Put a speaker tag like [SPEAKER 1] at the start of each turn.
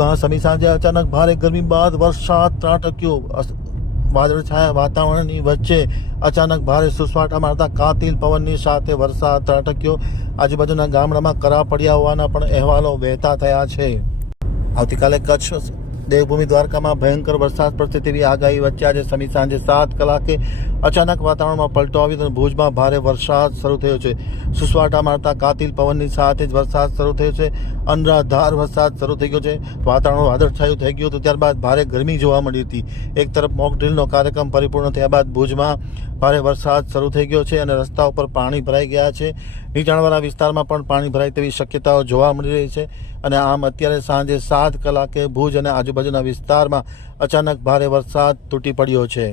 [SPEAKER 1] ભુજમાં શનિ સાંજે અચાનક ભારે ગરમી બાદ વરસાદ ત્રાટક્યો. વાદળછાયા વાતાવરણની વચ્ચે અચાનક ભારે સુસવાટા મારતા કાતિલ પવનની સાથે વરસાદ ત્રાટક્યો. આજુબાજુના ગામડામાં કરા પડ્યા હોવાના પણ અહેવાલો વહેતા થયા છે. આવતીકાલે કચ્છ દેવભૂમિ દ્વારકામાં ભયંકર વરસાદ પડશે તેવી આગાહી વચ્ચે આજે સમી સાંજે સાત કલાકે અચાનક વાતાવરણમાં પલટો આવ્યો અને ભુજમાં ભારે વરસાદ શરૂ થયો છે. સુસવાટા મારતા કાતિલ પવનની સાથે જ વરસાદ શરૂ થયો છે. અનરાધાર વરસાદ શરૂ થઈ ગયો છે. વાતાવરણ વાદળછાયું થઈ ગયું હતું, ત્યારબાદ ભારે ગરમી જોવા મળી હતી. એક તરફ મોક ડ્રીલનો કાર્યક્રમ પરિપૂર્ણ થયા બાદ ભુજમાં ભારે વરસાદ શરૂ થઈ ગયો છે અને રસ્તા ઉપર પાણી ભરાઈ ગયા છે. નીચાણવાળા વિસ્તારમાં પણ પાણી ભરાય તેવી શક્યતાઓ જોવા મળી રહી છે. અને આમ અત્યારે સાંજે સાત કલાકે ભુજ અને આજુબાજુના વિસ્તારમાં અચાનક ભારે વરસાદ તૂટી પડ્યો છે.